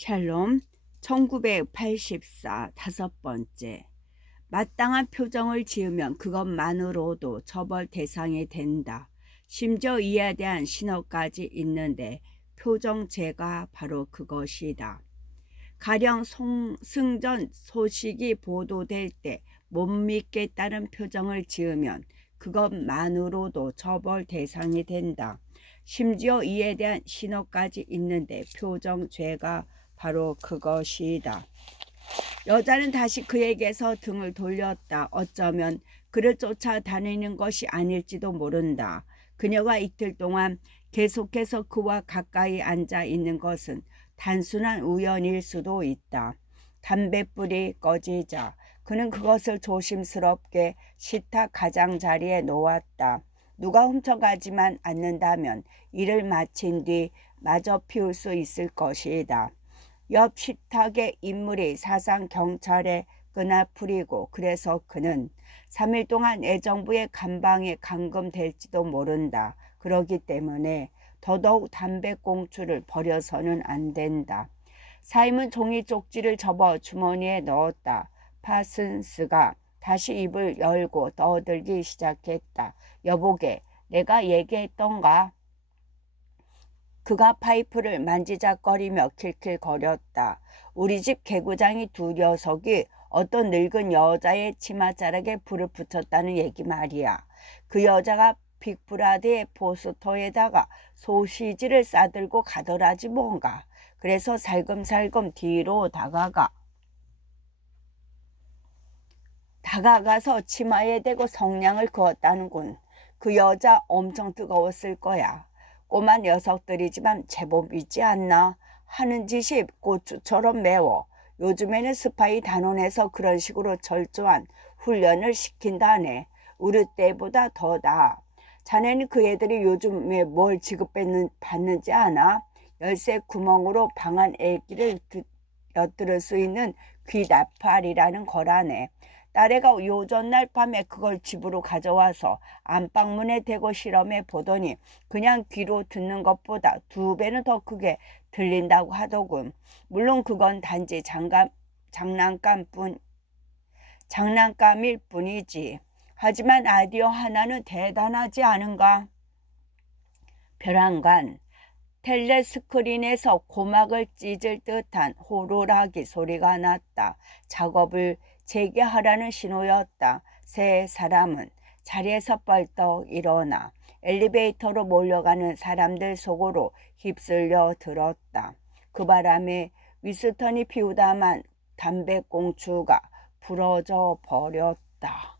샬롬 1984 다섯 번째. 마땅한 표정을 지으면 그것만으로도 처벌 대상이 된다. 심지어 이에 대한 신호까지 있는데 표정죄가 바로 그것이다. 가령 승전 소식이 보도될 때 못 믿겠다는 표정을 지으면 그것만으로도 처벌 대상이 된다. 심지어 이에 대한 신호까지 있는데 표정죄가 바로 그것이다. 여자는 다시 그에게서 등을 돌렸다. 어쩌면 그를 쫓아다니는 것이 아닐지도 모른다. 그녀가 이틀 동안 계속해서 그와 가까이 앉아 있는 것은 단순한 우연일 수도 있다. 담뱃불이 꺼지자 그는 그것을 조심스럽게 식탁 가장자리에 놓았다. 누가 훔쳐가지만 않는다면 일을 마친 뒤 마저 피울 수 있을 것이다. 옆 식탁의 인물이 사상 경찰에 끄나풀이고 그래서 그는 3일 동안 애정부의 감방에 감금될지도 모른다. 그러기 때문에 더더욱 담배꽁초를 버려서는 안 된다. 사임은 종이 쪽지를 접어 주머니에 넣었다. 파슨스가 다시 입을 열고 떠들기 시작했다. 여보게, 내가 얘기했던가? 그가 파이프를 만지작거리며 킬킬거렸다. 우리 집 개구장이 두 녀석이 어떤 늙은 여자의 치맛자락에 불을 붙였다는 얘기 말이야. 그 여자가 빅브라드의 포스터에다가 소시지를 싸들고 가더라지 뭔가. 그래서 살금살금 뒤로 다가가서 치마에 대고 성냥을 그었다는군. 그 여자 엄청 뜨거웠을 거야. 꼬마 녀석들이지만 제법이지 않나? 하는 짓이 고추처럼 매워. 요즘에는 스파이 단원에서 그런 식으로 철저한 훈련을 시킨다네. 우리 때보다 더 나아. 자네는 그 애들이 요즘에 뭘 지급받는지 아나? 열쇠 구멍으로 방안 애기를 엿들을 수 있는 귀나팔이라는 거라네. 딸애가 요전날 밤에 그걸 집으로 가져와서 안방문에 대고 실험해 보더니 그냥 귀로 듣는 것보다 2배는 더 크게 들린다고 하더군. 물론 그건 단지 장난감일 뿐이지. 하지만 아이디어 하나는 대단하지 않은가? 벼랑간 텔레스크린에서 고막을 찢을 듯한 호루라기 소리가 났다. 작업을 재개하라는 신호였다. 세 사람은 자리에서 벌떡 일어나 엘리베이터로 몰려가는 사람들 속으로 휩쓸려 들었다. 그 바람에 위스턴이 피우다만 담배꽁초가 부러져 버렸다.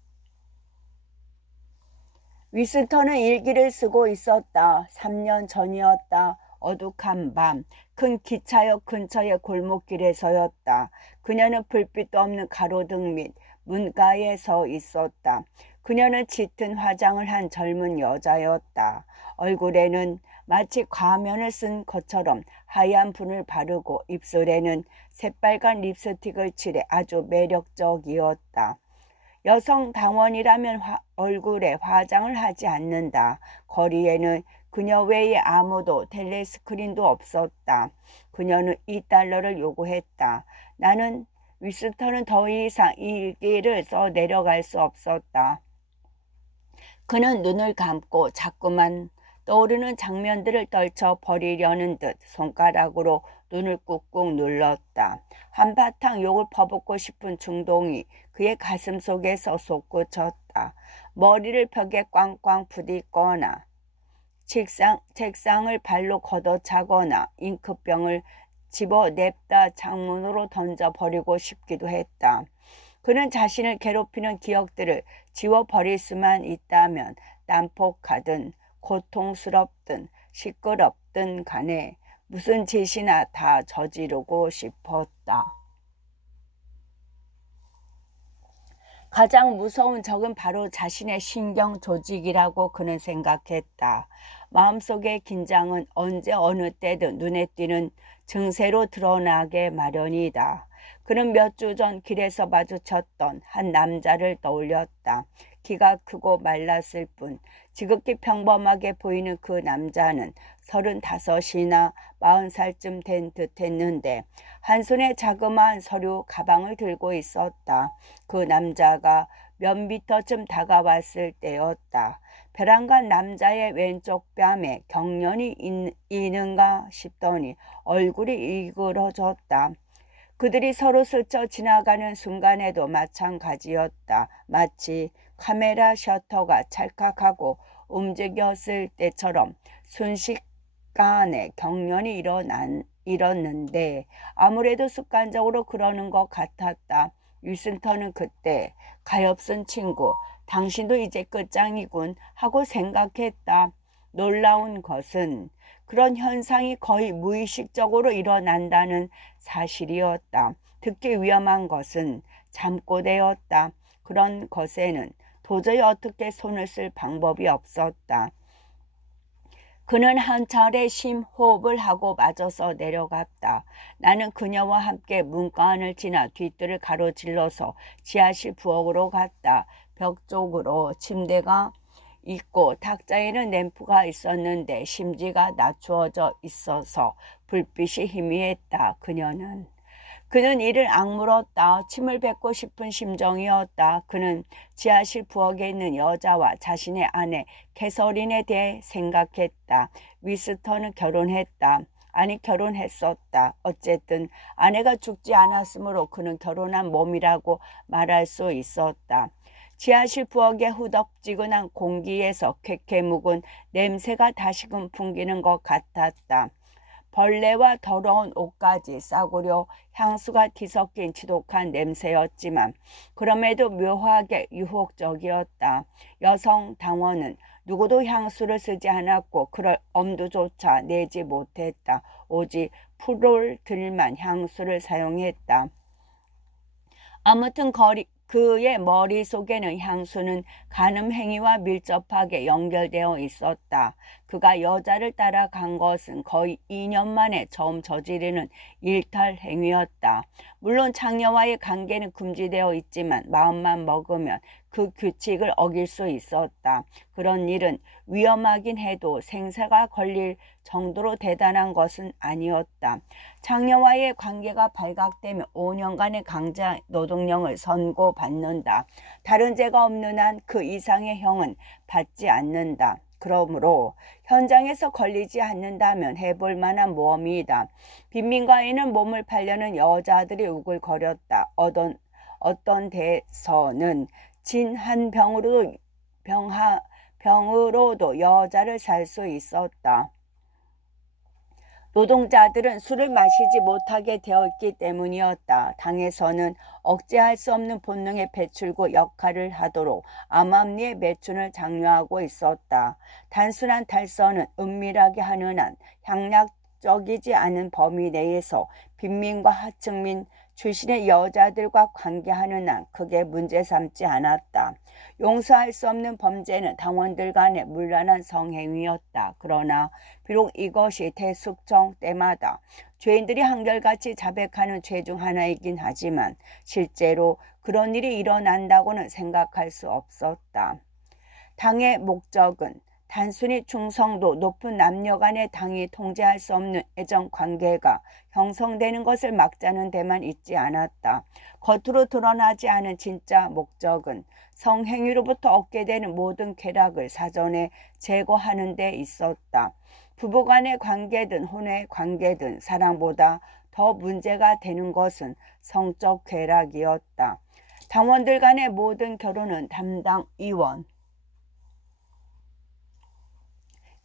위스턴은 일기를 쓰고 있었다. 3년 전이었다. 어둑한 밤, 큰 기차역 근처의 골목길에서였다. 그녀는 불빛도 없는 가로등 및 문가에 서 있었다. 그녀는 짙은 화장을 한 젊은 여자였다. 얼굴에는 마치 과면을 쓴 것처럼 하얀 분을 바르고 입술에는 새빨간 립스틱을 칠해 아주 매력적이었다. 여성 당원이라면 얼굴에 화장을 하지 않는다. 거리에는 그녀 외에 아무도 텔레스크린도 없었다. 그녀는 $2를 요구했다. 나는 위스턴은 더 이상 이 일기를 써 내려갈 수 없었다. 그는 눈을 감고 자꾸만 떠오르는 장면들을 떨쳐 버리려는 듯 손가락으로 눈을 꾹꾹 눌렀다. 한바탕 욕을 퍼붓고 싶은 충동이 그의 가슴 속에서 솟구쳤다. 머리를 벽에 꽝꽝 부딪거나 책상을 발로 걷어차거나 잉크병을 집어냅다 창문으로 던져버리고 싶기도 했다. 그는 자신을 괴롭히는 기억들을 지워버릴 수만 있다면 난폭하든 고통스럽든 시끄럽든 간에 무슨 짓이나 다 저지르고 싶었다. 가장 무서운 적은 바로 자신의 신경 조직이라고 그는 생각했다. 마음속의 긴장은 언제 어느 때든 눈에 띄는 증세로 드러나게 마련이다. 그는 몇 주 전 길에서 마주쳤던 한 남자를 떠올렸다. 키가 크고 말랐을 뿐 지극히 평범하게 보이는 그 남자는 35이나 40살쯤 된 듯 했는데 한 손에 자그마한 서류 가방을 들고 있었다. 그 남자가 몇 미터쯤 다가왔을 때였다. 베란간 남자의 왼쪽 뺨에 경련이 있는가 싶더니 얼굴이 일그러졌다. 그들이 서로 스쳐 지나가는 순간에도 마찬가지였다. 마치 카메라 셔터가 찰칵하고 움직였을 때처럼 순식간에 경련이 일었는데 아무래도 습관적으로 그러는 것 같았다. 윌슨턴은 그때 가엾은 친구, 당신도 이제 끝장이군 하고 생각했다. 놀라운 것은 그런 현상이 거의 무의식적으로 일어난다는 사실이었다. 특히 위험한 것은 잠꼬대였다. 그런 것에는 도저히 어떻게 손을 쓸 방법이 없었다. 그는 한 차례 심호흡을 하고 맞아서 내려갔다. 나는 그녀와 함께 문가 안을 지나 뒷뜰을 가로질러서 지하실 부엌으로 갔다. 벽 쪽으로 침대가 있고 탁자에는 램프가 있었는데 심지가 낮추어져 있어서 불빛이 희미했다. 그는 이를 악물었다. 침을 뱉고 싶은 심정이었다. 그는 지하실 부엌에 있는 여자와 자신의 아내 캐서린에 대해 생각했다. 위스턴은 결혼했다. 아니 결혼했었다. 어쨌든 아내가 죽지 않았으므로 그는 결혼한 몸이라고 말할 수 있었다. 지하실 부엌의 후덥지근한 공기에서 쾌쾌 묵은 냄새가 다시금 풍기는 것 같았다. 벌레와 더러운 옷까지 싸구려 향수가 뒤섞인 지독한 냄새였지만 그럼에도 묘하게 유혹적이었다. 여성 당원은 누구도 향수를 쓰지 않았고 그럴 엄두조차 내지 못했다. 오직 풀을 향수를 사용했다. 아무튼 그의 머릿속에는 향수는 간음 행위와 밀접하게 연결되어 있었다. 그가 여자를 따라간 것은 거의 2년 만에 처음 저지르는 일탈 행위였다. 물론 장녀와의 관계는 금지되어 있지만 마음만 먹으면 그 규칙을 어길 수 있었다. 그런 일은 위험하긴 해도 생사가 걸릴 정도로 대단한 것은 아니었다. 장녀와의 관계가 발각되면 5년간의 강제 노동령을 선고받는다. 다른 죄가 없는 한 그 이상의 형은 받지 않는다. 그러므로 현장에서 걸리지 않는다면 해볼 만한 모험이다. 빈민가에는 몸을 팔려는 여자들이 우글거렸다. 어떤 데서는 진 한 병으로도 여자를 살 수 있었다. 노동자들은 술을 마시지 못하게 되어 있기 때문이었다. 당에서는 억제할 수 없는 본능의 배출구 역할을 하도록 암암리의 매춘을 장려하고 있었다. 단순한 달서는 은밀하게 하는 한 향락적이지 않은 범위 내에서 빈민과 하층민 출신의 여자들과 관계하는 한 크게 문제 삼지 않았다. 용서할 수 없는 범죄는 당원들 간의 문란한 성행위였다. 그러나 비록 이것이 대숙청 때마다 죄인들이 한결같이 자백하는 죄 중 하나이긴 하지만 실제로 그런 일이 일어난다고는 생각할 수 없었다. 당의 목적은 단순히 충성도 높은 남녀 간의 당이 통제할 수 없는 애정 관계가 형성되는 것을 막자는 데만 있지 않았다. 겉으로 드러나지 않은 진짜 목적은 성행위로부터 얻게 되는 모든 쾌락을 사전에 제거하는 데 있었다. 부부간의 관계든 혼의 관계든 사랑보다 더 문제가 되는 것은 성적 쾌락이었다. 당원들 간의 모든 결혼은 담당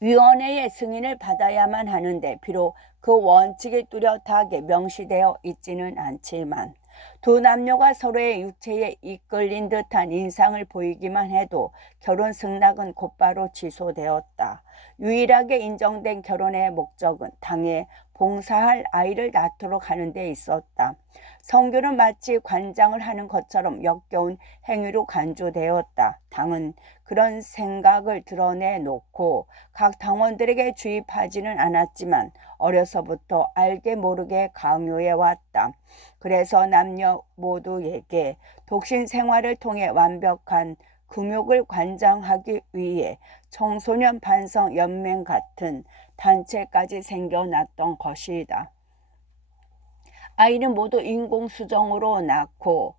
위원회의 승인을 받아야만 하는데 비록 그 원칙이 뚜렷하게 명시되어 있지는 않지만 두 남녀가 서로의 육체에 이끌린 듯한 인상을 보이기만 해도 결혼 승낙은 곧바로 취소되었다. 유일하게 인정된 결혼의 목적은 당에 봉사할 아이를 낳도록 하는 데 있었다. 성교는 마치 관장을 하는 것처럼 역겨운 행위로 간주되었다. 당은 그런 생각을 드러내놓고 각 당원들에게 주입하지는 않았지만 어려서부터 알게 모르게 강요해왔다. 그래서 남녀 모두에게 독신 생활을 통해 완벽한 금욕을 관장하기 위해 청소년 반성 연맹 같은 단체까지 생겨났던 것이다. 아이는 모두 인공수정으로 낳고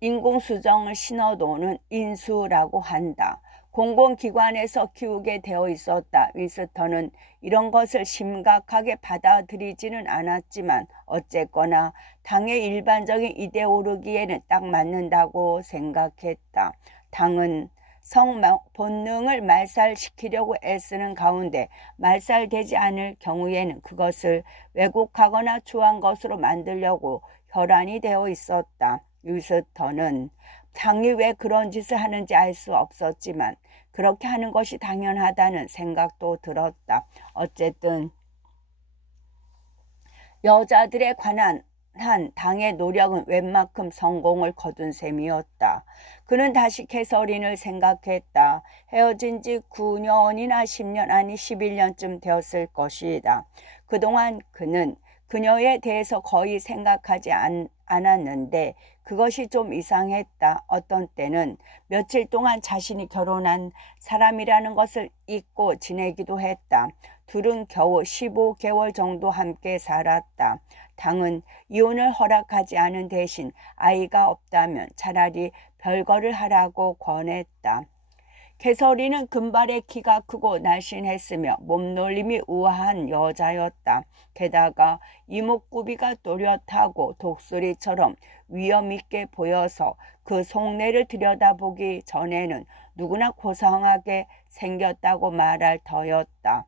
인공수정을 신어도는 인수라고 한다. 공공기관에서 키우게 되어 있었다. 위스턴은 이런 것을 심각하게 받아들이지는 않았지만 어쨌거나 당의 일반적인 이데올로기에는 딱 맞는다고 생각했다. 당은 성 본능을 말살시키려고 애쓰는 가운데 말살되지 않을 경우에는 그것을 왜곡하거나 추한 것으로 만들려고 혈안이 되어 있었다. 위스턴은 당이 왜 그런 짓을 하는지 알 수 없었지만 그렇게 하는 것이 당연하다는 생각도 들었다. 어쨌든 여자들에 관한 당의 노력은 웬만큼 성공을 거둔 셈이었다. 그는 다시 캐서린을 생각했다. 헤어진 지 9년이나 10년 아니 11년쯤 되었을 것이다. 그동안 그는 그녀에 대해서 거의 생각하지 않았는데 그것이 좀 이상했다. 어떤 때는 며칠 동안 자신이 결혼한 사람이라는 것을 잊고 지내기도 했다. 둘은 겨우 15개월 정도 함께 살았다. 당은 이혼을 허락하지 않은 대신 아이가 없다면 차라리 별거를 하라고 권했다. 캐서린은 금발의 키가 크고 날씬했으며 몸놀림이 우아한 여자였다. 게다가 이목구비가 또렷하고 독수리처럼 위엄있게 보여서 그 속내를 들여다보기 전에는 누구나 고상하게 생겼다고 말할 터였다.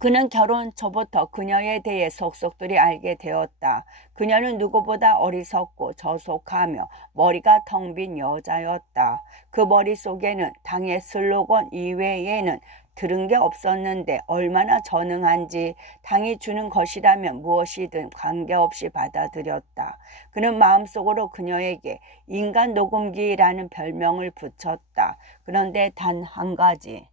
그는 결혼 초부터 그녀에 대해 속속들이 알게 되었다. 그녀는 누구보다 어리석고 저속하며 머리가 텅 빈 여자였다. 그 머릿속에는 당의 슬로건 이외에는 들은 게 없었는데 얼마나 전능한지 당이 주는 것이라면 무엇이든 관계없이 받아들였다. 그는 마음속으로 그녀에게 인간 녹음기라는 별명을 붙였다. 그런데 단 한 가지.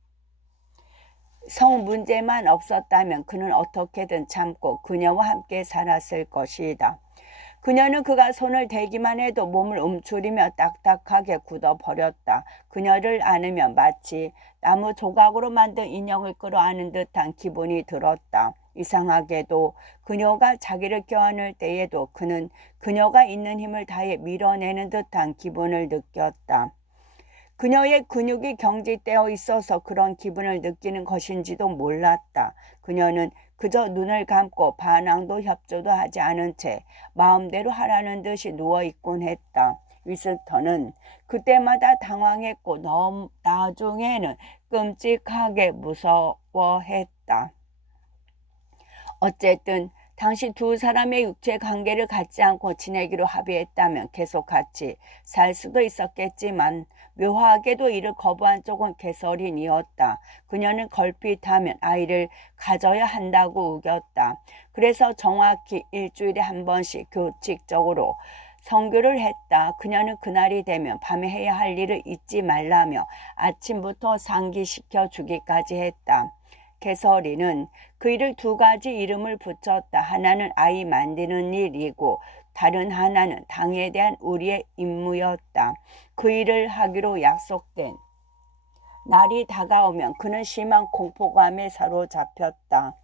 성 문제만 없었다면 그는 어떻게든 참고 그녀와 함께 살았을 것이다. 그녀는 그가 손을 대기만 해도 몸을 움츠리며 딱딱하게 굳어버렸다. 그녀를 안으면 마치 나무 조각으로 만든 인형을 끌어안은 듯한 기분이 들었다. 이상하게도 그녀가 자기를 껴안을 때에도 그는 그녀가 있는 힘을 다해 밀어내는 듯한 기분을 느꼈다. 그녀의 근육이 경직되어 있어서 그런 기분을 느끼는 것인지도 몰랐다. 그녀는 그저 눈을 감고 반항도 협조도 하지 않은 채 마음대로 하라는 듯이 누워있곤 했다. 위스턴은 그때마다 당황했고 나중에는 끔찍하게 무서워했다. 어쨌든 당시 두 사람의 육체 관계를 갖지 않고 지내기로 합의했다면 계속 같이 살 수도 있었겠지만 묘하게도 이를 거부한 쪽은 캐서린이었다. 그녀는 걸핏하면 아이를 가져야 한다고 우겼다. 그래서 정확히 일주일에 한 번씩 규칙적으로 성교를 했다. 그녀는 그날이 되면 밤에 해야 할 일을 잊지 말라며 아침부터 상기시켜 주기까지 했다. 캐서린은 그 일을 두 가지 이름을 붙였다. 하나는 아이 만드는 일이고 다른 하나는 당에 대한 우리의 임무였다. 그 일을 하기로 약속된 날이 다가오면 그는 심한 공포감에 사로잡혔다.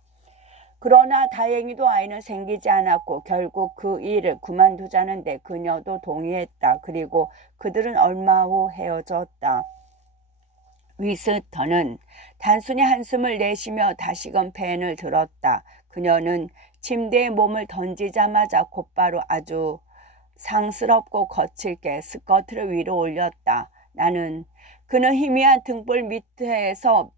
그러나 다행히도 아이는 생기지 않았고 결국 그 일을 그만두자는데 그녀도 동의했다. 그리고 그들은 얼마 후 헤어졌다. 위스턴은 단순히 한숨을 내쉬며 다시금 펜을 들었다. 그녀는 침대에 몸을 던지자마자 곧바로 아주 상스럽고 거칠게 스커트를 위로 올렸다. 그는 희미한 등불 밑에서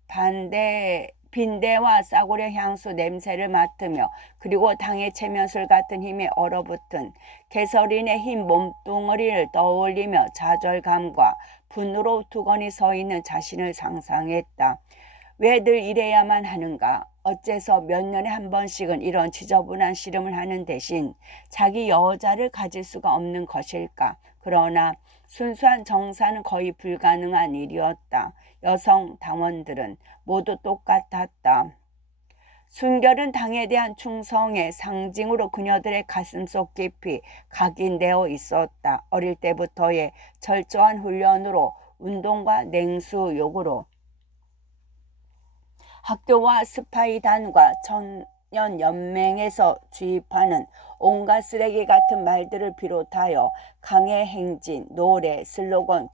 빈대와 싸구려 향수 냄새를 맡으며 그리고 당의 체면술 같은 힘에 얼어붙은 캐서린의 흰 몸뚱어리를 떠올리며 좌절감과 분노로 두건이 서 있는 자신을 상상했다. 왜 늘 이래야만 하는가? 어째서 몇 년에 한 번씩은 이런 지저분한 씨름을 하는 대신 자기 여자를 가질 수가 없는 것일까? 그러나 순수한 정사는 거의 불가능한 일이었다. 여성 당원들은 모두 똑같았다. 순결은 당에 대한 충성의 상징으로 그녀들의 가슴속 깊이 각인되어 있었다. 어릴 때부터의 철저한 훈련으로 운동과 냉수욕으로 학교와 스파이단과 청년연맹에서 주입하는 온갖 쓰레기 같은 말들을 비롯하여 강의 행진, 노래, 슬로건,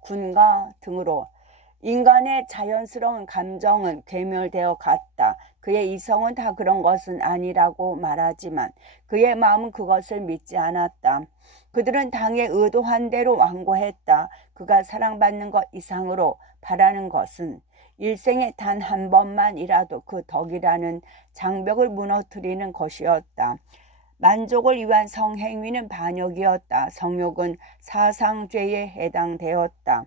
군가 등으로 인간의 자연스러운 감정은 괴멸되어 갔다. 그의 이성은 다 그런 것은 아니라고 말하지만 그의 마음은 그것을 믿지 않았다. 그들은 당의 의도한 대로 완고했다. 그가 사랑받는 것 이상으로 바라는 것은 일생에 단 한 번만이라도 그 덕이라는 장벽을 무너뜨리는 것이었다. 만족을 위한 성행위는 반역이었다. 성욕은 사상죄에 해당되었다.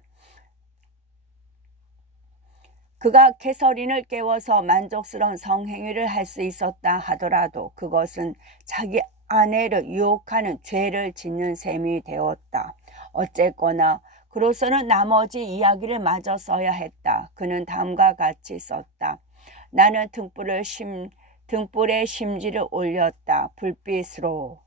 그가 캐서린을 깨워서 만족스러운 성행위를 할 수 있었다 하더라도 그것은 자기 아내를 유혹하는 죄를 짓는 셈이 되었다. 어쨌거나 그로서는 나머지 이야기를 마저 써야 했다. 그는 다음과 같이 썼다. 나는 등불에 심지를 올렸다. 불빛으로.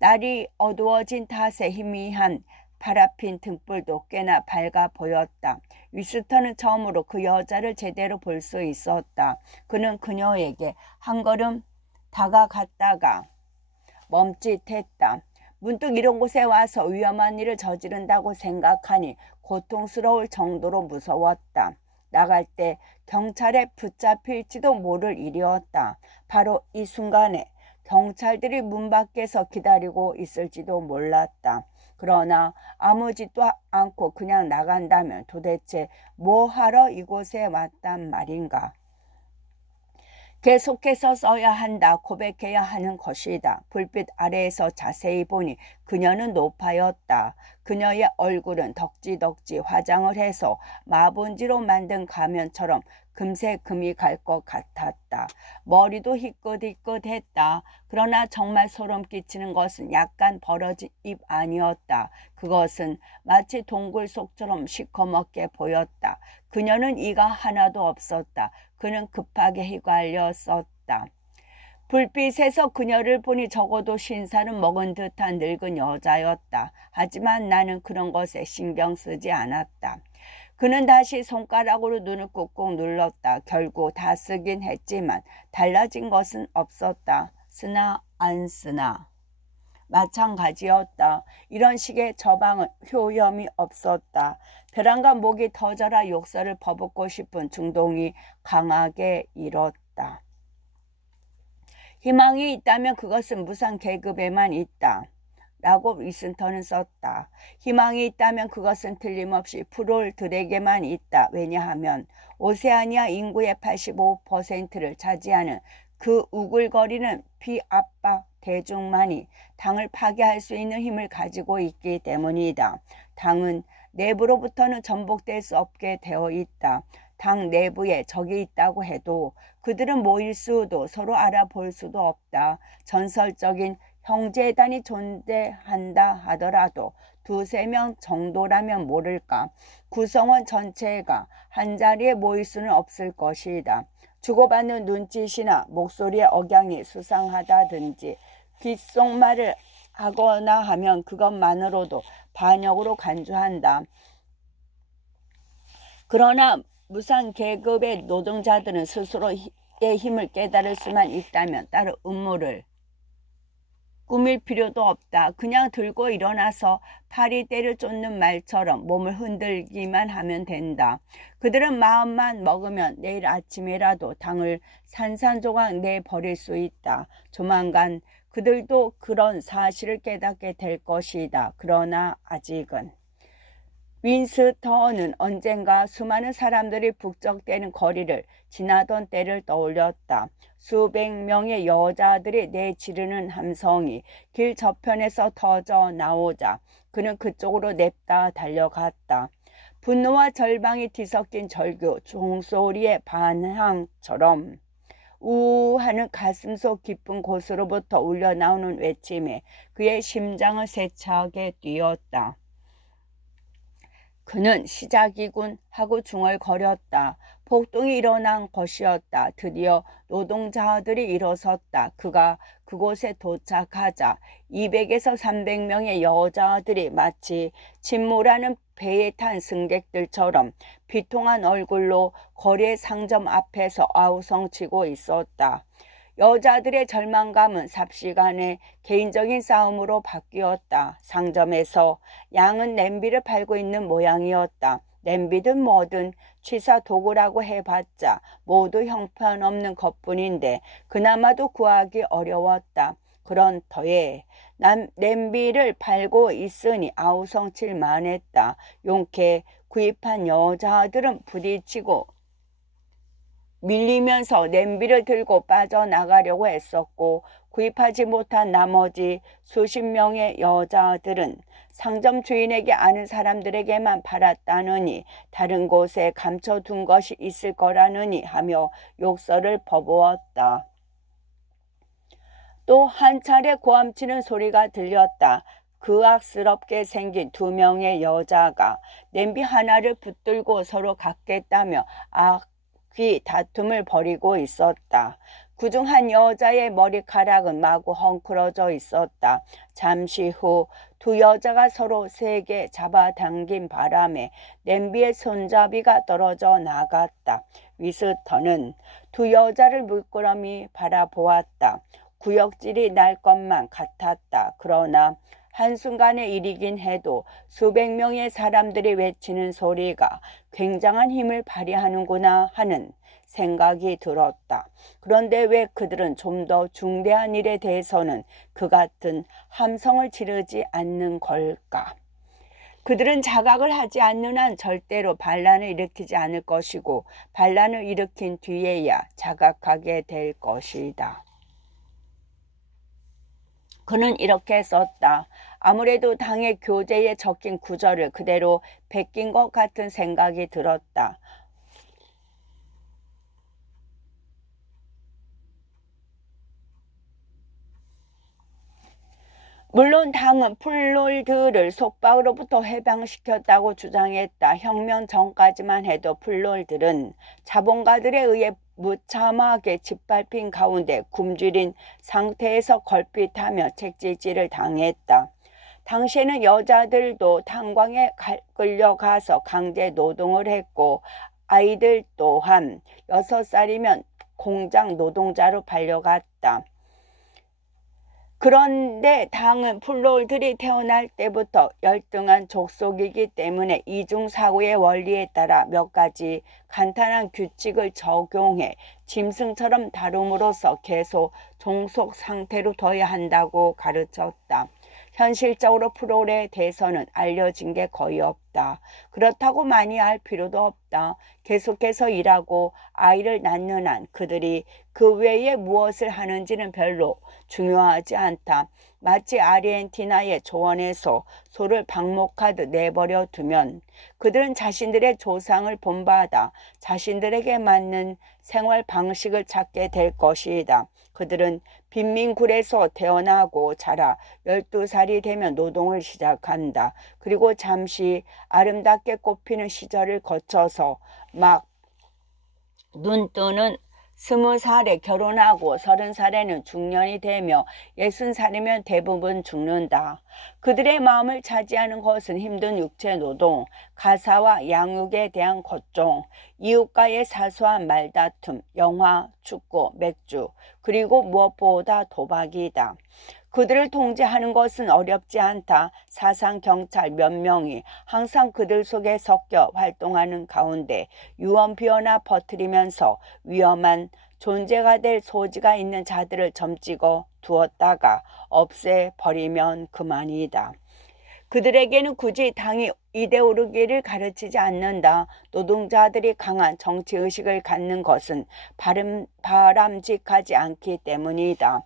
날이 어두워진 탓에 희미한 파라핀 등불도 꽤나 밝아 보였다. 위스턴은 처음으로 그 여자를 제대로 볼 수 있었다. 그는 그녀에게 한 걸음 다가갔다가 멈칫했다. 문득 이런 곳에 와서 위험한 일을 저지른다고 생각하니 고통스러울 정도로 무서웠다. 나갈 때 경찰에 붙잡힐지도 모를 일이었다. 바로 이 순간에 경찰들이 문 밖에서 기다리고 있을지도 몰랐다. 그러나 아무 짓도 않고 그냥 나간다면 도대체 뭐 하러 이곳에 왔단 말인가? 계속해서 써야 한다. 고백해야 하는 것이다. 불빛 아래에서 자세히 보니 그녀는 높아였다. 그녀의 얼굴은 덕지덕지 화장을 해서 마본지로 만든 가면처럼 금세 금이 갈 것 같았다. 머리도 희끗희끗했다. 그러나 정말 소름 끼치는 것은 약간 벌어진 입 아니었다. 그것은 마치 동굴 속처럼 시커멓게 보였다. 그녀는 이가 하나도 없었다. 그는 급하게 휘갈려 썼다. 불빛에서 그녀를 보니 적어도 50살은 먹은 듯한 늙은 여자였다. 하지만 나는 그런 것에 신경 쓰지 않았다. 그는 다시 손가락으로 눈을 꾹꾹 눌렀다. 결국 다 쓰긴 했지만 달라진 것은 없었다. 쓰나 안 쓰나 마찬가지였다. 이런 식의 처방은 효염이 없었다. 벼랑과 목이 터져라 욕설을 퍼붓고 싶은 중동이 강하게 일었다. 희망이 있다면 그것은 무상 계급에만 있다. 라고 위스턴은 썼다. 희망이 있다면 그것은 틀림없이 프롤들에게만 있다. 왜냐하면 오세아니아 인구의 85%를 차지하는 그 우글거리는 비압박 대중만이 당을 파괴할 수 있는 힘을 가지고 있기 때문이다. 당은 내부로부터는 전복될 수 없게 되어 있다. 당 내부에 적이 있다고 해도 그들은 모일 수도 서로 알아볼 수도 없다. 전설적인 형제단이 존재한다 하더라도 2~3명 정도라면 모를까. 구성원 전체가 한자리에 모일 수는 없을 것이다. 주고받는 눈짓이나 목소리의 억양이 수상하다든지 귓속말을 하거나 하면 그것만으로도 반역으로 간주한다. 그러나 무상 계급의 노동자들은 스스로의 힘을 깨달을 수만 있다면 따로 음모를 꾸밀 필요도 없다. 그냥 들고 일어나서 파리떼를 쫓는 말처럼 몸을 흔들기만 하면 된다. 그들은 마음만 먹으면 내일 아침에라도 당을 산산조각 내버릴 수 있다. 조만간 그들도 그런 사실을 깨닫게 될 것이다. 그러나 아직은. 윈스턴은 언젠가 수많은 사람들이 북적대는 거리를 지나던 때를 떠올렸다. 수백 명의 여자들이 내지르는 함성이 길 저편에서 터져 나오자 그는 그쪽으로 냅다 달려갔다. 분노와 절망이 뒤섞인 절규 종소리의 반항처럼 우 하는 가슴속 깊은 곳으로부터 울려나오는 외침에 그의 심장을 세차게 뛰었다. 그는 시작이군 하고 중얼거렸다. 폭동이 일어난 것이었다. 드디어 노동자들이 일어섰다. 그가 그곳에 도착하자 200에서 300명의 여자들이 마치 침몰하는 배에 탄 승객들처럼 비통한 얼굴로 거리의 상점 앞에서 아우성치고 있었다. 여자들의 절망감은 삽시간에 개인적인 싸움으로 바뀌었다. 상점에서 양은 냄비를 팔고 있는 모양이었다. 냄비든 뭐든 취사 도구라고 해봤자 모두 형편없는 것뿐인데 그나마도 구하기 어려웠다. 그런 터에 난 냄비를 팔고 있으니 아우성칠 만했다. 용케 구입한 여자들은 부딪히고 밀리면서 냄비를 들고 빠져나가려고 했었고 구입하지 못한 나머지 수십 명의 여자들은 상점 주인에게 아는 사람들에게만 팔았다느니 다른 곳에 감춰둔 것이 있을 거라느니 하며 욕설을 퍼부었다. 또 한 차례 고함치는 소리가 들렸다. 그악스럽게 생긴 두 명의 여자가 냄비 하나를 붙들고 서로 갖겠다며 악귀 다툼을 벌이고 있었다. 그중 한 여자의 머리카락은 마구 헝클어져 있었다. 잠시 후 두 여자가 서로 세게 잡아당긴 바람에 냄비의 손잡이가 떨어져 나갔다. 위스터는 두 여자를 물끄러미 바라보았다. 구역질이 날 것만 같았다. 그러나 한순간의 일이긴 해도 수백 명의 사람들이 외치는 소리가 굉장한 힘을 발휘하는구나 하는 생각이 들었다. 그런데 왜 그들은 좀 더 중대한 일에 대해서는 그 같은 함성을 지르지 않는 걸까? 그들은 자각을 하지 않는 한 절대로 반란을 일으키지 않을 것이고 반란을 일으킨 뒤에야 자각하게 될 것이다. 그는 이렇게 썼다. 아무래도 당의 교재에 적힌 구절을 그대로 베낀 것 같은 생각이 들었다. 물론 당은 플롤드를 속박으로부터 해방시켰다고 주장했다. 혁명 전까지만 해도 플롤들은 자본가들에 의해 무참하게 짓밟힌 가운데 굶주린 상태에서 걸핏하며 책질질을 당했다. 당시에는 여자들도 탄광에 끌려가서 강제 노동을 했고 아이들 또한 6살이면 공장 노동자로 팔려갔다. 그런데 당은 플롤들이 태어날 때부터 열등한 족속이기 때문에 이중사고의 원리에 따라 몇 가지 간단한 규칙을 적용해 짐승처럼 다룸으로써 계속 종속 상태로 둬야 한다고 가르쳤다. 현실적으로 플롤에 대해서는 알려진 게 거의 없다. 그렇다고 많이 알 필요도 없다. 계속해서 일하고 아이를 낳는 한 그들이 그 외에 무엇을 하는지는 별로 중요하지 않다. 마치 아르헨티나의 조원에서 소를 방목하듯 내버려 두면 그들은 자신들의 조상을 본받아 자신들에게 맞는 생활 방식을 찾게 될 것이다. 그들은 빈민굴에서 태어나고 자라 12살이 되면 노동을 시작한다. 그리고 잠시 아름답게 꽃피는 시절을 거쳐서 막 눈 뜨는 20살에 결혼하고 30살에는 중년이 되며 60살이면 대부분 죽는다. 그들의 마음을 차지하는 것은 힘든 육체 노동, 가사와 양육에 대한 걱정, 이웃과의 사소한 말다툼, 영화, 축구, 맥주, 그리고 무엇보다 도박이다. 그들을 통제하는 것은 어렵지 않다. 사상 경찰 몇 명이 항상 그들 속에 섞여 활동하는 가운데 유언비어나 퍼뜨리면서 위험한 존재가 될 소지가 있는 자들을 점찍어 두었다가 없애버리면 그만이다. 그들에게는 굳이 당이 이데올로기를 가르치지 않는다. 노동자들이 강한 정치의식을 갖는 것은 바람직하지 않기 때문이다.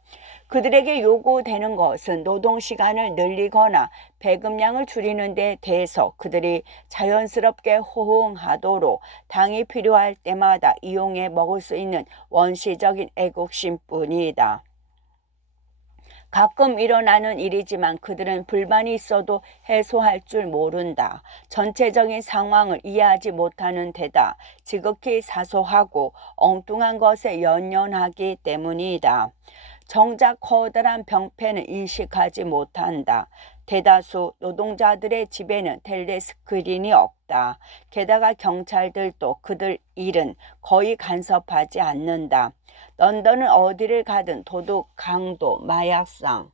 그들에게 요구되는 것은 노동시간을 늘리거나 배급량을 줄이는 데 대해서 그들이 자연스럽게 호응하도록 당이 필요할 때마다 이용해 먹을 수 있는 원시적인 애국심뿐이다. 가끔 일어나는 일이지만 그들은 불만이 있어도 해소할 줄 모른다. 전체적인 상황을 이해하지 못하는 데다 지극히 사소하고 엉뚱한 것에 연연하기 때문이다. 정작 커다란 병폐는 인식하지 못한다. 대다수 노동자들의 집에는 텔레스크린이 없다. 게다가 경찰들도 그들 일은 거의 간섭하지 않는다. 런던은 어디를 가든 도둑, 강도, 마약상,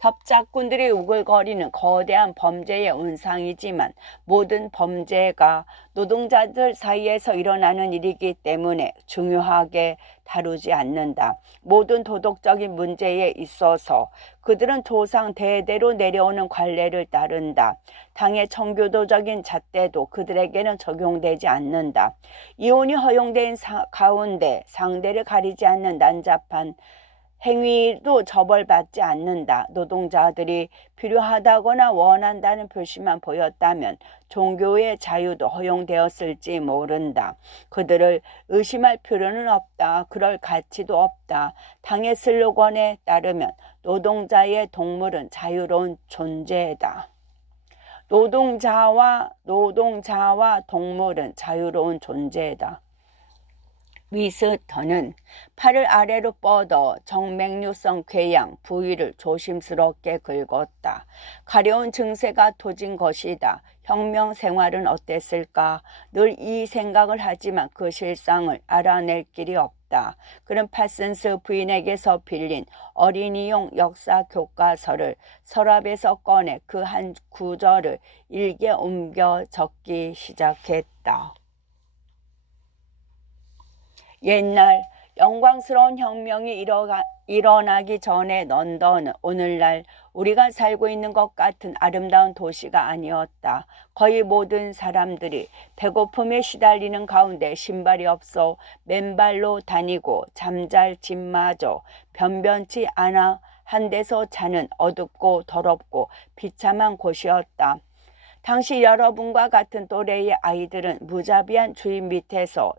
협작꾼들이 우글거리는 거대한 범죄의 온상이지만 모든 범죄가 노동자들 사이에서 일어나는 일이기 때문에 중요하게 다루지 않는다. 모든 도덕적인 문제에 있어서 그들은 조상 대대로 내려오는 관례를 따른다. 당의 청교도적인 잣대도 그들에게는 적용되지 않는다. 이혼이 허용된 가운데 상대를 가리지 않는 난잡한 행위도 처벌받지 않는다. 노동자들이 필요하다거나 원한다는 표시만 보였다면 종교의 자유도 허용되었을지 모른다. 그들을 의심할 필요는 없다. 그럴 가치도 없다. 당의 슬로건에 따르면 노동자의 동물은 자유로운 존재다. 노동자와 동물은 자유로운 존재다. 위스턴은 팔을 아래로 뻗어 정맥류성 궤양 부위를 조심스럽게 긁었다. 가려운 증세가 터진 것이다. 혁명 생활은 어땠을까? 늘 이 생각을 하지만 그 실상을 알아낼 길이 없다. 그는 파슨스 부인에게서 빌린 어린이용 역사 교과서를 서랍에서 꺼내 그 한 구절을 일기에 옮겨 적기 시작했다. 옛날 영광스러운 혁명이 일어나기 전에 런던은 오늘날 우리가 살고 있는 것 같은 아름다운 도시가 아니었다. 거의 모든 사람들이 배고픔에 시달리는 가운데 신발이 없어 맨발로 다니고 잠잘 집마저 변변치 않아 한 데서 자는 어둡고 더럽고 비참한 곳이었다. 당시 여러분과 같은 또래의 아이들은 무자비한 주인 밑에서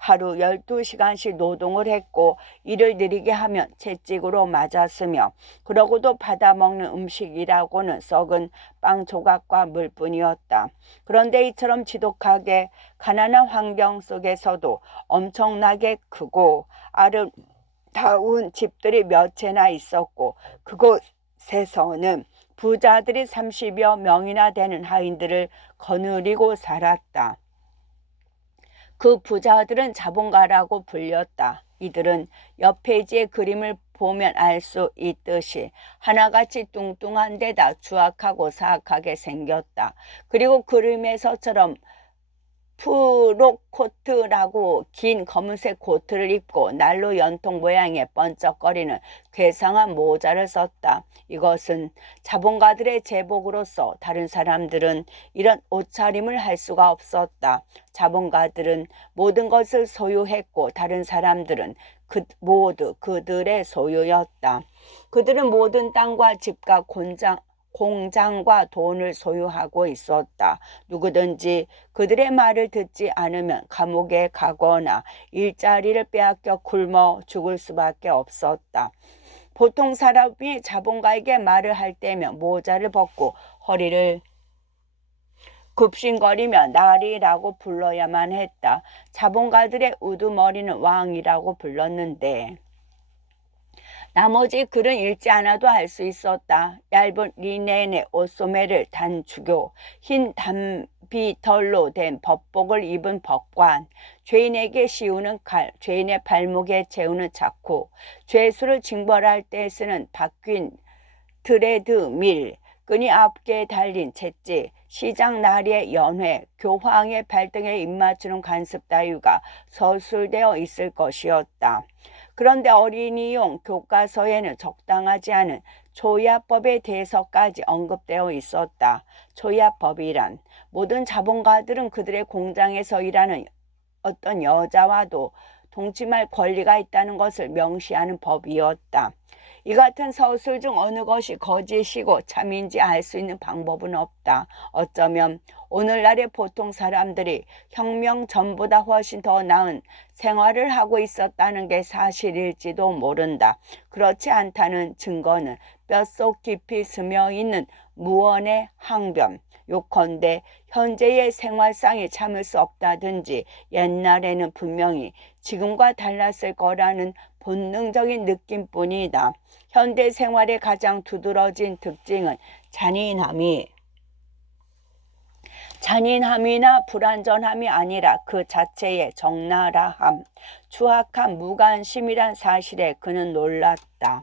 하루 12시간씩 노동을 했고 일을 느리게 하면 채찍으로 맞았으며 그러고도 받아먹는 음식이라고는 썩은 빵 조각과 물뿐이었다. 그런데 이처럼 지독하게 가난한 환경 속에서도 엄청나게 크고 아름다운 집들이 몇 채나 있었고 그곳에서는 부자들이 30여 명이나 되는 하인들을 거느리고 살았다. 그 부자들은 자본가라고 불렸다. 이들은 옆 페이지의 그림을 보면 알 수 있듯이 하나같이 뚱뚱한 데다 추악하고 사악하게 생겼다. 그리고 그림에서처럼 프로코트라고 긴 검은색 코트를 입고 난로 연통 모양의 번쩍거리는 괴상한 모자를 썼다. 이것은 자본가들의 제복으로서 다른 사람들은 이런 옷차림을 할 수가 없었다. 자본가들은 모든 것을 소유했고 다른 사람들은 모두 그들의 소유였다. 그들은 모든 땅과 집과 공장과 돈을 소유하고 있었다. 누구든지 그들의 말을 듣지 않으면 감옥에 가거나 일자리를 빼앗겨 굶어 죽을 수밖에 없었다. 보통 사람이 자본가에게 말을 할 때면 모자를 벗고 허리를 굽신거리며 나리라고 불러야만 했다. 자본가들의 우두머리는 왕이라고 불렀는데 나머지 글은 읽지 않아도 알 수 있었다. 얇은 리넨의 옷소매를 단 주교, 흰 단비털로 된 법복을 입은 법관, 죄인에게 씌우는 칼, 죄인의 발목에 채우는 차쿠, 죄수를 징벌할 때 쓰는 바뀐 트레드밀, 끈이 앞에 달린 채찍, 시장 나리의 연회, 교황의 발등에 입맞추는 간섭 따위가 서술되어 있을 것이었다. 그런데 어린이용 교과서에는 적당하지 않은 초야법에 대해서까지 언급되어 있었다. 초야법이란 모든 자본가들은 그들의 공장에서 일하는 어떤 여자와도 동침할 권리가 있다는 것을 명시하는 법이었다. 이 같은 서술 중 어느 것이 거짓이고 참인지 알 수 있는 방법은 없다. 어쩌면 오늘날의 보통 사람들이 혁명 전보다 훨씬 더 나은 생활을 하고 있었다는 게 사실일지도 모른다. 그렇지 않다는 증거는 뼛속 깊이 스며있는 무언의 항변. 요컨대 현재의 생활상이 참을 수 없다든지 옛날에는 분명히 지금과 달랐을 거라는 본능적인 느낌뿐이다. 현대 생활의 가장 두드러진 특징은 잔인함이나 불완전함이 아니라 그 자체의 적나라함, 추악한 무관심이란 사실에 그는 놀랐다.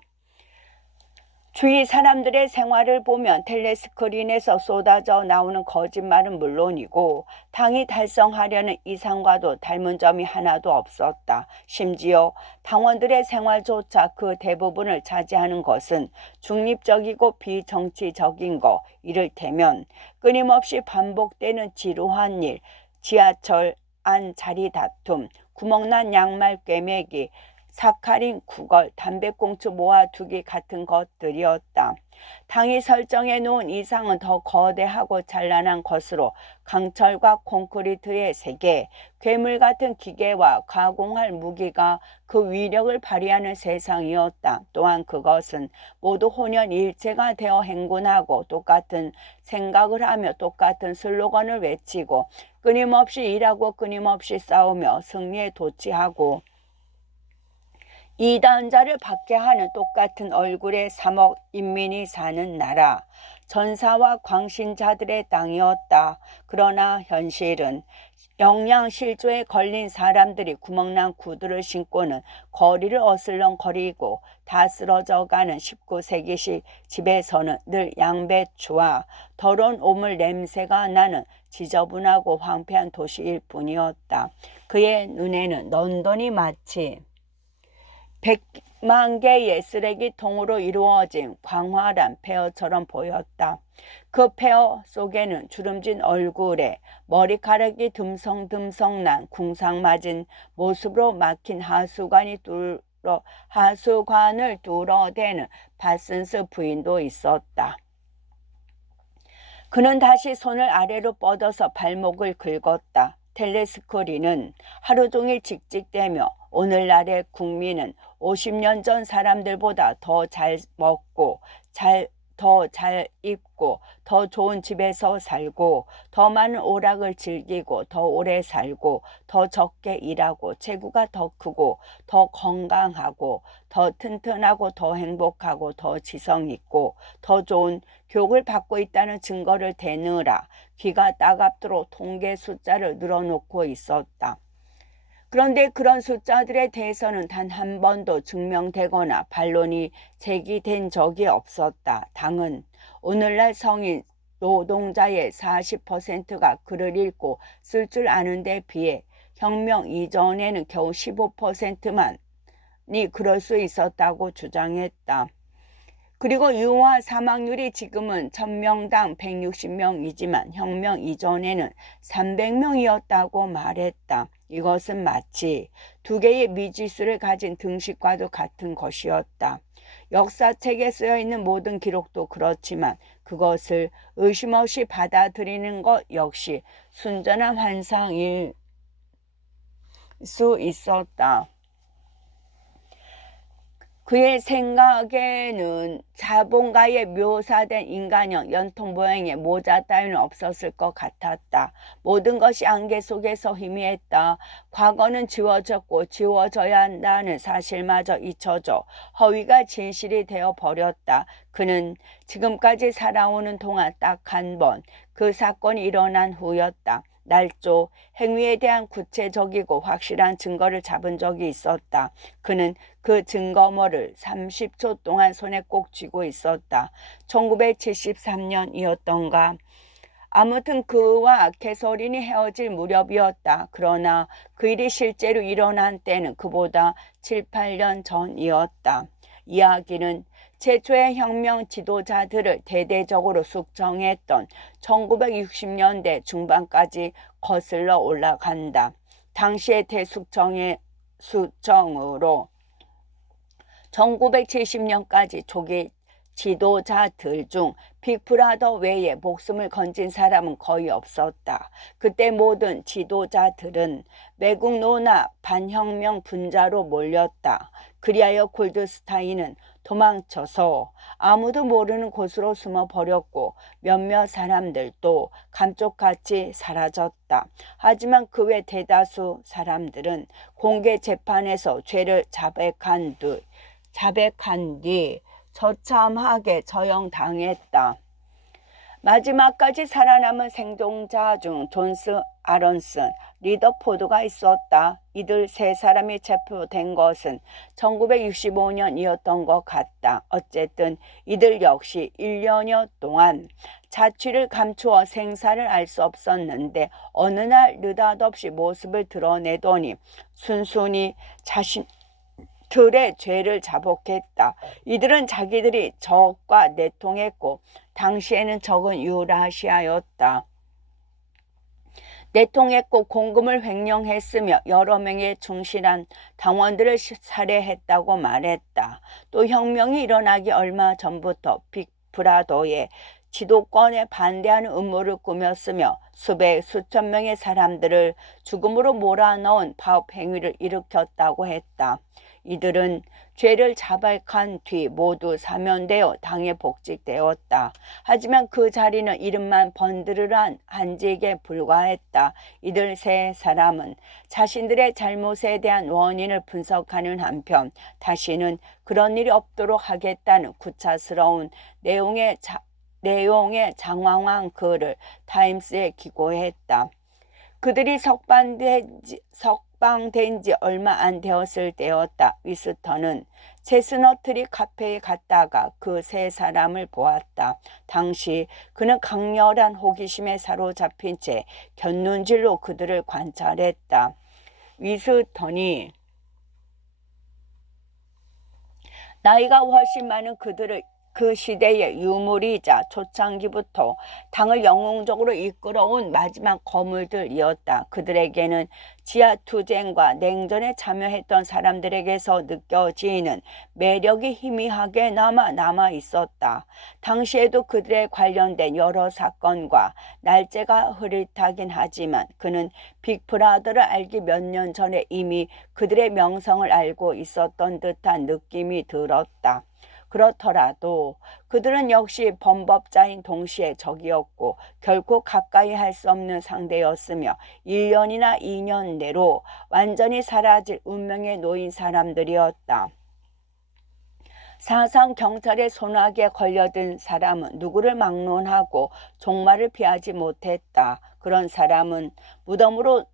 주위 사람들의 생활을 보면 텔레스크린에서 쏟아져 나오는 거짓말은 물론이고 당이 달성하려는 이상과도 닮은 점이 하나도 없었다. 심지어 당원들의 생활조차 그 대부분을 차지하는 것은 중립적이고 비정치적인 것, 이를테면 끊임없이 반복되는 지루한 일, 지하철 안 자리 다툼, 구멍난 양말 꿰매기, 사카린 구걸, 담배꽁초 모아두기 같은 것들이었다. 당이 설정해 놓은 이상은 더 거대하고 찬란한 것으로 강철과 콘크리트의 세계, 괴물 같은 기계와 가공할 무기가 그 위력을 발휘하는 세상이었다. 또한 그것은 모두 혼연일체가 되어 행군하고 똑같은 생각을 하며 똑같은 슬로건을 외치고 끊임없이 일하고 끊임없이 싸우며 승리에 도취하고 이단자를 받게 하는 똑같은 얼굴의 3억 인민이 사는 나라, 전사와 광신자들의 땅이었다. 그러나 현실은 영양실조에 걸린 사람들이 구멍난 구두를 신고는 거리를 어슬렁거리고 다 쓰러져가는 19세기식 집에서는 늘 양배추와 더러운 오물 냄새가 나는 지저분하고 황폐한 도시일 뿐이었다. 그의 눈에는 런던이 마치 100만 개의 쓰레기통으로 이루어진 광활한 폐허처럼 보였다. 그 폐허 속에는 주름진 얼굴에 머리카락이 듬성듬성 난 궁상맞은 모습으로 막힌 하수관을 뚫어대는 바슨스 부인도 있었다. 그는 다시 손을 아래로 뻗어서 발목을 긁었다. 텔레스크린은 하루 종일 직직대며 오늘날의 국민은 50년 전 사람들보다 더 잘 먹고 더 잘 입고 더 좋은 집에서 살고 더 많은 오락을 즐기고 더 오래 살고 더 적게 일하고 체구가 더 크고 더 건강하고 더 튼튼하고 더 행복하고 더 지성 있고 더 좋은 교육을 받고 있다는 증거를 대느라 귀가 따갑도록 통계 숫자를 늘어놓고 있었다. 그런데 그런 숫자들에 대해서는 단 한 번도 증명되거나 반론이 제기된 적이 없었다. 당은 오늘날 성인 노동자의 40%가 글을 읽고 쓸 줄 아는 데 비해 혁명 이전에는 겨우 15%만이 그럴 수 있었다고 주장했다. 그리고 유아 사망률이 지금은 1000명당 160명이지만 혁명 이전에는 300명이었다고 말했다. 이것은 마치 두 개의 미지수를 가진 등식과도 같은 것이었다. 역사책에 쓰여있는 모든 기록도 그렇지만 그것을 의심 없이 받아들이는 것 역시 순전한 환상일 수 있었다. 그의 생각에는 자본가에 묘사된 인간형 연통 모양의 모자 따위는 없었을 것 같았다. 모든 것이 안개 속에서 희미했다. 과거는 지워졌고 지워져야 한다는 사실마저 잊혀져 허위가 진실이 되어 버렸다. 그는 지금까지 살아오는 동안 딱 한 번 그 사건이 일어난 후였다. 날조 행위에 대한 구체적이고 확실한 증거를 잡은 적이 있었다. 그는 그 증거물을 30초 동안 손에 꼭 쥐고 있었다. 1973년이었던가. 아무튼 그와 캐서린이 헤어질 무렵이었다. 그러나 그 일이 실제로 일어난 때는 그보다 7, 8년 전이었다. 이야기는 최초의 혁명 지도자들을 대대적으로 숙청했던 1960년대 중반까지 거슬러 올라간다. 당시의 대숙청으로 1970년까지 초기 지도자들 중 빅브라더 외에 목숨을 건진 사람은 거의 없었다. 그때 모든 지도자들은 매국 노나 반혁명 분자로 몰렸다. 그리하여 골드스타인은 도망쳐서 아무도 모르는 곳으로 숨어버렸고 몇몇 사람들도 감쪽같이 사라졌다. 하지만 그 외 대다수 사람들은 공개 재판에서 죄를 자백한 뒤 처참하게 처형당했다. 마지막까지 살아남은 생존자 중 존스 아런슨, 리더포드가 있었다. 이들 세 사람이 체포된 것은 1965년이었던 것 같다. 어쨌든 이들 역시 1년여 동안 자취를 감추어 생사를 알 수 없었는데 어느 날 느닷없이 모습을 드러내더니 순순히 자신들의 죄를 자복했다. 이들은 자기들이 적과 내통했고 당시에는 적은 유라시아였다. 내통했고 공금을 횡령했으며 여러 명의 충실한 당원들을 살해했다고 말했다. 또 혁명이 일어나기 얼마 전부터 빅브라더의 지도권에 반대하는 음모를 꾸몄으며 수천 명의 사람들을 죽음으로 몰아넣은 파업 행위를 일으켰다고 했다. 이들은 죄를 자백한 뒤 모두 사면되어 당에 복직되었다. 하지만 그 자리는 이름만 번드르르한 한직에 불과했다. 이들 세 사람은 자신들의 잘못에 대한 원인을 분석하는 한편 다시는 그런 일이 없도록 하겠다는 구차스러운 내용의 장황한 글을 타임스에 기고했다. 그들이 석방된 지 얼마 안 되었을 때였다. 위스턴은 체스너트리 카페에 갔다가 그 세 사람을 보았다. 당시 그는 강렬한 호기심에 사로잡힌 채 곁눈질로 그들을 관찰했다. 위스턴이 나이가 훨씬 많은 그들을 그 시대의 유물이자 초창기부터 당을 영웅적으로 이끌어온 마지막 거물들이었다. 그들에게는 지하투쟁과 냉전에 참여했던 사람들에게서 느껴지는 매력이 희미하게 남아 있었다. 당시에도 그들에 관련된 여러 사건과 날짜가 흐릿하긴 하지만 그는 빅브라더를 알기 몇 년 전에 이미 그들의 명성을 알고 있었던 듯한 느낌이 들었다. 그렇더라도 그들은 역시 범법자인 동시에 적이었고 결코 가까이 할 수 없는 상대였으며 1년이나 2년 내로 완전히 사라질 운명에 놓인 사람들이었다. 사상 경찰의 손아귀에 걸려든 사람은 누구를 막론하고 종말을 피하지 못했다. 그런 사람은 무덤으로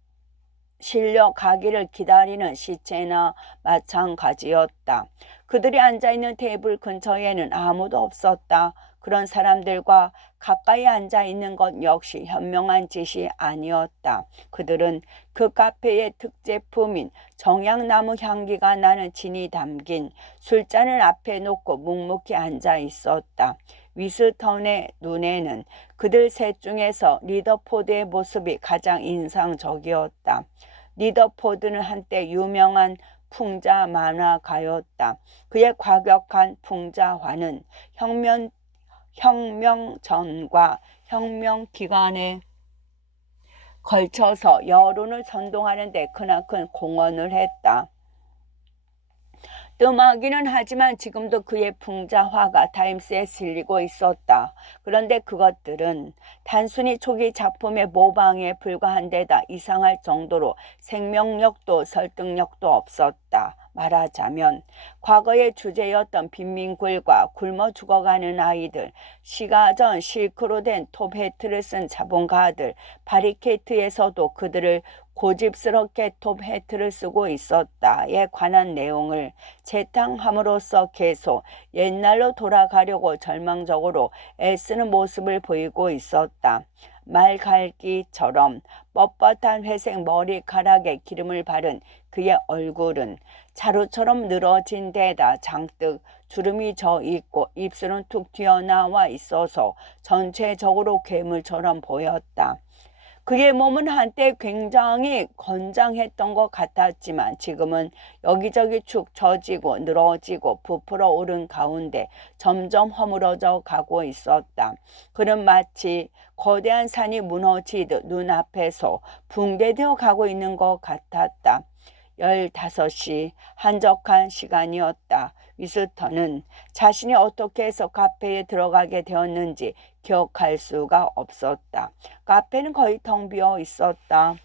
실려 가기를 기다리는 시체나 마찬가지였다. 그들이 앉아있는 테이블 근처에는 아무도 없었다. 그런 사람들과 가까이 앉아있는 것 역시 현명한 짓이 아니었다. 그들은 그 카페의 특제품인 정향나무 향기가 나는 진이 담긴 술잔을 앞에 놓고 묵묵히 앉아있었다. 위스턴의 눈에는 그들 셋 중에서 리더포드의 모습이 가장 인상적이었다. 리더포드는 한때 유명한 풍자 만화가였다. 그의 과격한 풍자화는 혁명 전과 혁명 기간에 걸쳐서 여론을 선동하는 데 크나큰 공헌을 했다. 뜸하기는 하지만 지금도 그의 풍자화가 타임스에 실리고 있었다. 그런데 그것들은 단순히 초기 작품의 모방에 불과한 데다 이상할 정도로 생명력도 설득력도 없었다. 말하자면 과거의 주제였던 빈민굴과 굶어 죽어가는 아이들, 시가전 실크로 된 톱해트를 쓴 자본가들, 바리케이트에서도 그들을 고집스럽게 톱해트를 쓰고 있었다에 관한 내용을 재탕함으로써 계속 옛날로 돌아가려고 절망적으로 애쓰는 모습을 보이고 있었다. 말갈기처럼 뻣뻣한 회색 머리카락에 기름을 바른 그의 얼굴은 자루처럼 늘어진 데다 장뜩 주름이 져 있고 입술은 툭 튀어나와 있어서 전체적으로 괴물처럼 보였다. 그의 몸은 한때 굉장히 건장했던 것 같았지만 지금은 여기저기 축 처지고 늘어지고 부풀어 오른 가운데 점점 허물어져 가고 있었다. 그는 마치 거대한 산이 무너지듯 눈앞에서 붕괴되어 가고 있는 것 같았다. 15시 한적한 시간이었다. 위스턴은 자신이 어떻게 해서 카페에 들어가게 되었는지 기억할 수가 없었다. 카페는 거의 텅 비어 있었다.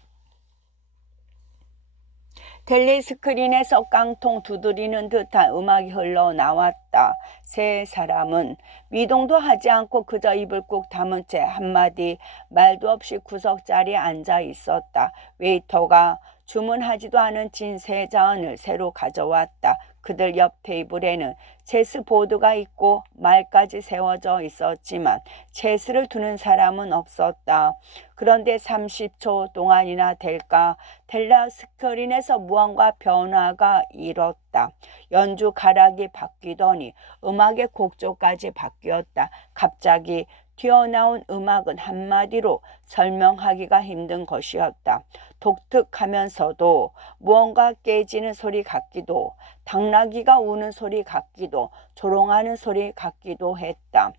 텔레스크린에서 깡통 두드리는 듯한 음악이 흘러나왔다. 세 사람은 미동도 하지 않고 그저 입을 꾹 다문 채 한마디 말도 없이 구석 자리에 앉아 있었다. 웨이터가 주문하지도 않은 진 세 잔을 새로 가져왔다. 그들 옆 테이블에는 체스보드가 있고 말까지 세워져 있었지만 체스를 두는 사람은 없었다. 그런데 30초 동안이나 될까 텔레스크린에서 무언가 변화가 일었다. 연주 가락이 바뀌더니 음악의 곡조까지 바뀌었다. 갑자기 튀어나온 음악은 한마디로 설명하기가 힘든 것이었다. 독특하면서도 무언가 깨지는 소리 같기도, 당나귀가 우는 소리 같기도, 조롱하는 소리 같기도 했다.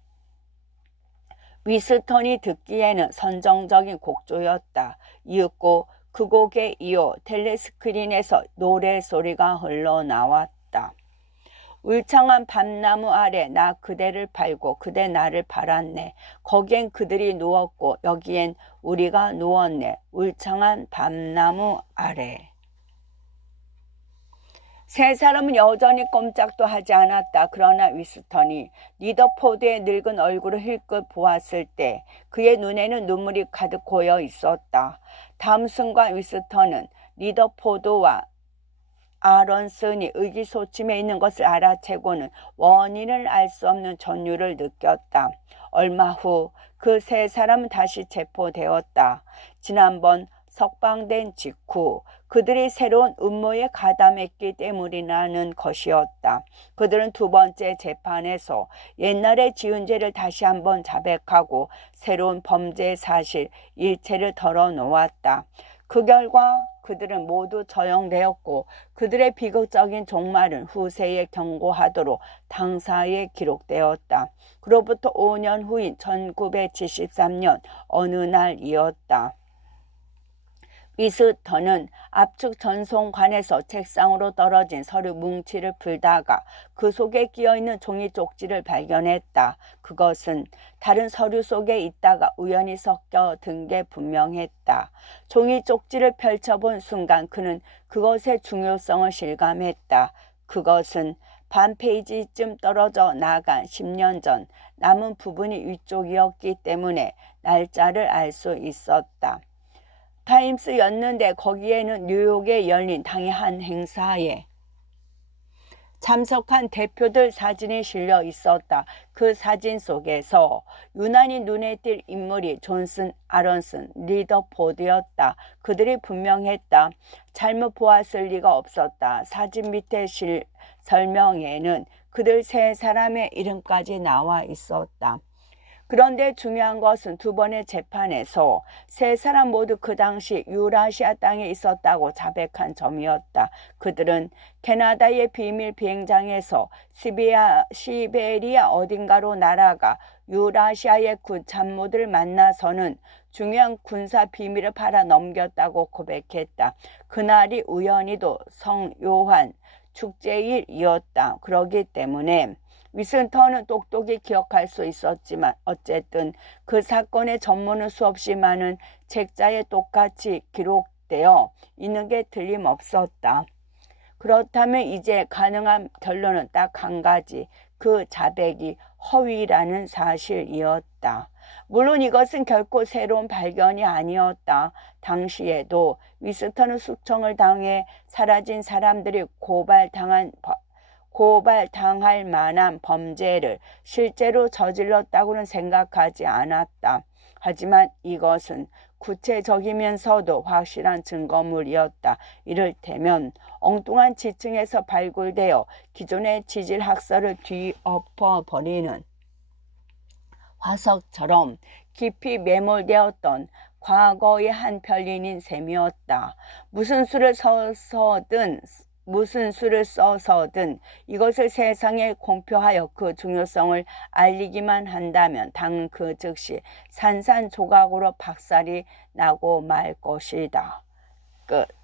위스턴이 듣기에는 선정적인 곡조였다. 이윽고 그 곡에 이어 텔레스크린에서 노래소리가 흘러나왔다. 울창한 밤나무 아래 나 그대를 팔고 그대 나를 팔았네. 거기엔 그들이 누웠고 여기엔 우리가 누웠네. 울창한 밤나무 아래. 세 사람은 여전히 꼼짝도 하지 않았다. 그러나 위스턴이 리더포드의 늙은 얼굴을 힐끗 보았을 때 그의 눈에는 눈물이 가득 고여 있었다. 다음 순간 위스턴은 리더포드와 아런슨이 의기소침해 있는 것을 알아채고는 원인을 알 수 없는 전율을 느꼈다. 얼마 후 그 세 사람은 다시 체포되었다. 지난번 석방된 직후 그들이 새로운 음모에 가담했기 때문이라는 것이었다. 그들은 두 번째 재판에서 옛날에 지은 죄를 다시 한번 자백하고 새로운 범죄 사실 일체를 털어놓았다. 그 결과 그들은 모두 처형되었고 그들의 비극적인 종말은 후세에 경고하도록 당사에 기록되었다. 그로부터 5년 후인 1973년 어느 날이었다. 위스턴은 압축 전송관에서 책상으로 떨어진 서류 뭉치를 풀다가 그 속에 끼어있는 종이 쪽지를 발견했다. 그것은 다른 서류 속에 있다가 우연히 섞여 든 게 분명했다. 종이 쪽지를 펼쳐본 순간 그는 그것의 중요성을 실감했다. 그것은 반 페이지쯤 떨어져 나간 10년 전 남은 부분이 위쪽이었기 때문에 날짜를 알 수 있었다. 타임스였는데 거기에는 뉴욕에 열린 당의 한 행사에 참석한 대표들 사진이 실려 있었다. 그 사진 속에서 유난히 눈에 띌 인물이 존슨, 아런슨, 리더포드였다. 그들이 분명했다. 잘못 보았을 리가 없었다. 사진 밑에 설명에는 그들 세 사람의 이름까지 나와 있었다. 그런데 중요한 것은 두 번의 재판에서 세 사람 모두 그 당시 유라시아 땅에 있었다고 자백한 점이었다. 그들은 캐나다의 비밀 비행장에서 시베리아 어딘가로 날아가 유라시아의 군 참모들을 만나서는 중요한 군사 비밀을 팔아 넘겼다고 고백했다. 그날이 우연히도 성 요한 축제일이었다. 그러기 때문에 위스턴은 똑똑히 기억할 수 있었지만 어쨌든 그 사건의 전문은 수없이 많은 책자에 똑같이 기록되어 있는 게 틀림없었다. 그렇다면 이제 가능한 결론은 딱 한 가지. 그 자백이 허위라는 사실이었다. 물론 이것은 결코 새로운 발견이 아니었다. 당시에도 위스턴은 숙청을 당해 사라진 사람들이 고발당할 만한 범죄를 실제로 저질렀다고는 생각하지 않았다. 하지만 이것은 구체적이면서도 확실한 증거물이었다. 이를테면 엉뚱한 지층에서 발굴되어 기존의 지질학설을 뒤엎어버리는 화석처럼 깊이 매몰되었던 과거의 한 별인인 셈이었다. 무슨 수를 써서든 이것을 세상에 공표하여 그 중요성을 알리기만 한다면 당은 그 즉시 산산조각으로 박살이 나고 말 것이다. 끝.